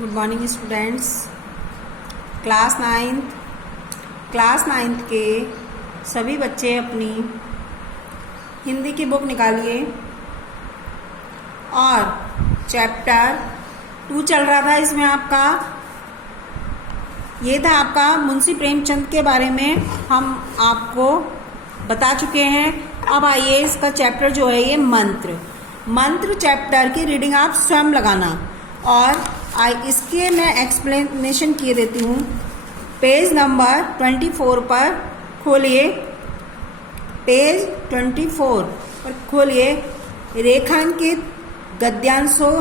Good morning students. Class ninth के सभी बच्चे अपनी हिंदी की बुक निकालिए और चैप्टर 2 चल रहा था। इसमें आपका ये था आपका मुंशी प्रेमचंद के बारे में हम आपको बता चुके हैं। अब आइए इसका चैप्टर जो है ये मंत्र चैप्टर की रीडिंग आप स्वयं लगाना और इसके मैं एक्सप्लेनेशन किए देती हूँ। पेज नंबर 24 पर खोलिए, पेज 24 पर खोलिए। रेखांकित गद्यांशों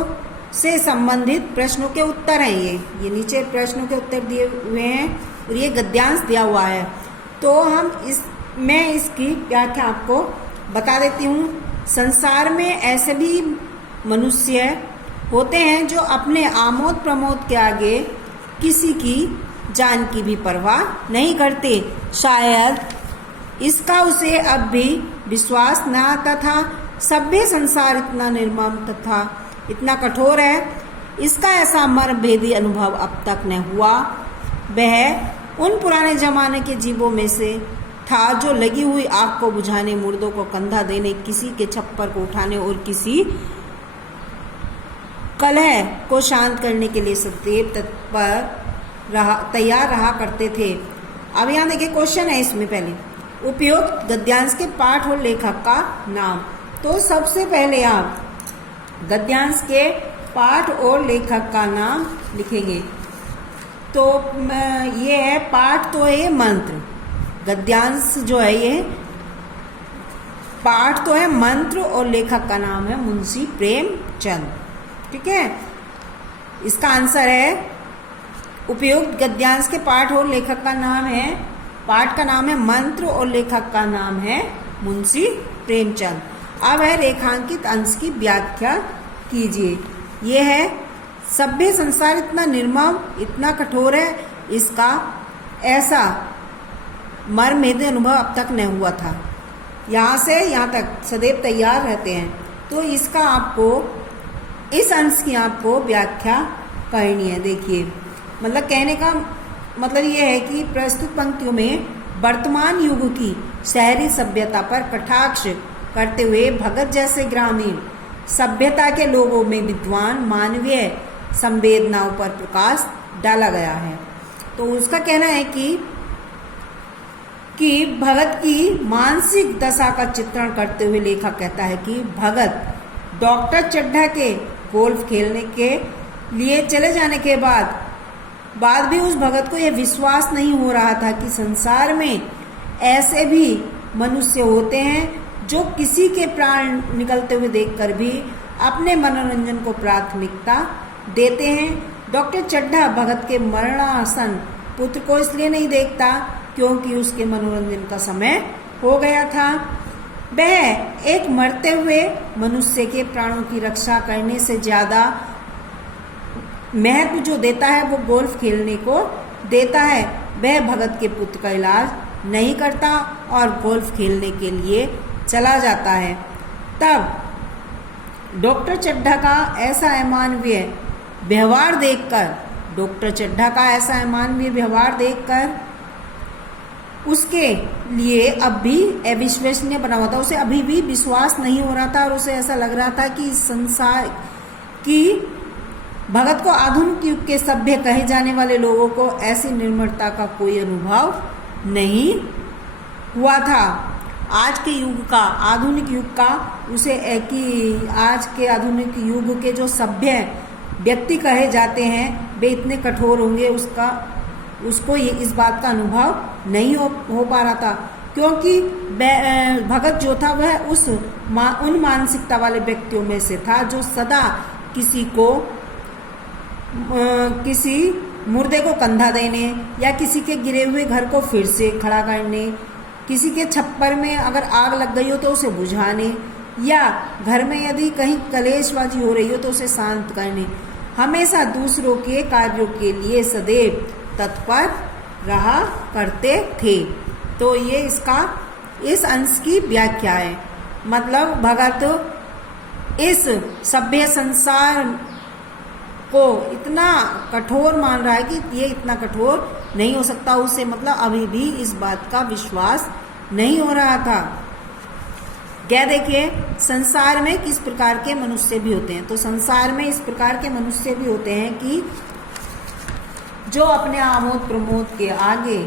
से संबंधित प्रश्नों के उत्तर हैं। ये नीचे प्रश्नों के उत्तर दिए हुए हैं और ये गद्यांश दिया हुआ है। तो मैं इसकी व्याख्या आपको बता देती हूँ। संसार में ऐसे भी मनुष्य होते हैं जो अपने आमोद प्रमोद के आगे किसी की जान की भी परवाह नहीं करते। शायद इसका उसे अब भी विश्वास न आता था। सभ्य संसार इतना निर्मम तथा इतना कठोर है, इसका ऐसा मर्मभेदी अनुभव अब तक न हुआ। वह उन पुराने जमाने के जीवों में से था जो लगी हुई आग को बुझाने, मुर्दों को कंधा देने, किसी के छप्पर को उठाने और किसी कलह को शांत करने के लिए सदैव तैयार रहा करते थे। अब यहाँ देखिए क्वेश्चन है इसमें पहले उपयुक्त गद्यांश के पाठ और लेखक का नाम। तो सबसे पहले आप गद्यांश के पाठ और लेखक का नाम लिखेंगे। तो ये है पाठ, तो है ये मंत्र। गद्यांश जो है ये पाठ तो है मंत्र और लेखक का नाम है मुंशी प्रेमचंद। ठीक है, इसका आंसर है उपयुक्त गद्यांश के पाठ और लेखक का नाम है, पाठ का नाम है मंत्र और लेखक का नाम है मुंशी प्रेमचंद। अब है रेखांकित अंश की व्याख्या कीजिए। ये है सभ्य संसार इतना निर्मम इतना कठोर है, इसका ऐसा मर्मभेदी अनुभव अब तक नहीं हुआ था। यहाँ से यहाँ तक सदैव तैयार रहते हैं। तो इसका आपको इस अंश की आपको व्याख्या करनी है। देखिए, मतलब कहने का मतलब ये है कि प्रस्तुत पंक्तियों में वर्तमान युग की शहरी सभ्यता पर कटाक्ष करते हुए भगत जैसे ग्रामीण सभ्यता के लोगों में विद्वान मानवीय संवेदनाओं पर प्रकाश डाला गया है। तो उसका कहना है कि भगत की मानसिक दशा का चित्रण करते हुए लेखक कहता है कि भगत डॉक्टर चड्ढा के गोल्फ खेलने के लिए चले जाने के बाद भी उस भगत को यह विश्वास नहीं हो रहा था कि संसार में ऐसे भी मनुष्य होते हैं जो किसी के प्राण निकलते हुए देखकर भी अपने मनोरंजन को प्राथमिकता देते हैं। डॉक्टर चड्ढा भगत के मरणासन पुत्र को इसलिए नहीं देखता क्योंकि उसके मनोरंजन का समय हो गया था। वह एक मरते हुए मनुष्य के प्राणों की रक्षा करने से ज्यादा महत्व जो देता है वो गोल्फ खेलने को देता है। वह भगत के पुत्र का इलाज नहीं करता और गोल्फ खेलने के लिए चला जाता है। तब डॉक्टर चड्ढा का ऐसा अमानवीय व्यवहार देखकर उसके लिए अब भी अविश्वसनीय बना हुआ था। उसे अभी भी विश्वास नहीं हो रहा था और उसे ऐसा लग रहा था कि संसार की भगत को आधुनिक युग के सभ्य कहे जाने वाले लोगों को ऐसी निर्मलता का कोई अनुभव नहीं हुआ था। आज के युग का आधुनिक युग का उसे कि आज के आधुनिक युग के जो सभ्य व्यक्ति कहे जाते हैं वे इतने कठोर होंगे, उसको ये इस बात का अनुभव नहीं हो पा रहा था। क्योंकि भगत जो था वह उन मानसिकता वाले व्यक्तियों में से था जो सदा किसी मुर्दे को कंधा देने या किसी के गिरे हुए घर को फिर से खड़ा करने, किसी के छप्पर में अगर आग लग गई हो तो उसे बुझाने, या घर में यदि कहीं कलेशबाजी हो रही हो तो उसे शांत करने, हमेशा दूसरों के कार्यों के लिए सदैव तत्पर रहा करते थे। तो ये इस अंश की व्याख्या है। मतलब भगत इस सभ्य संसार को इतना कठोर मान रहा है कि ये इतना कठोर नहीं हो सकता, उसे मतलब अभी भी इस बात का विश्वास नहीं हो रहा था। क्या देखिए, संसार में किस प्रकार के मनुष्य भी होते हैं। तो संसार में इस प्रकार के मनुष्य भी होते हैं कि जो अपने आमोद प्रमोद के आगे,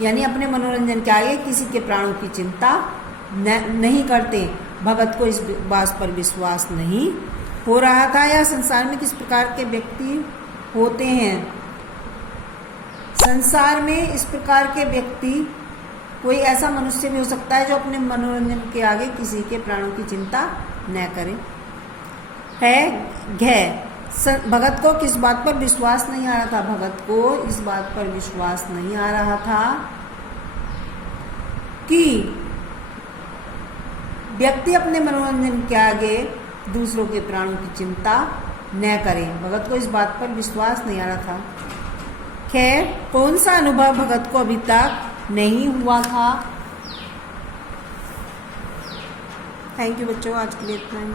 यानी अपने मनोरंजन के आगे किसी के प्राणों की चिंता नहीं करते। भगत को इस बात पर विश्वास नहीं हो रहा था। या संसार में किस प्रकार के व्यक्ति होते हैं। संसार में इस प्रकार के व्यक्ति, कोई ऐसा मनुष्य भी हो सकता है जो अपने मनोरंजन के आगे किसी के प्राणों की चिंता न करे। है घ, भगत को किस बात पर विश्वास नहीं आ रहा था। भगत को इस बात पर विश्वास नहीं आ रहा था कि व्यक्ति अपने मनोरंजन के आगे दूसरों के प्राणों की चिंता न करे। भगत को इस बात पर विश्वास नहीं आ रहा था। खैर, कौन सा अनुभव भगत को अभी तक नहीं हुआ था। थैंक यू बच्चों, आज के लिए इतना ही।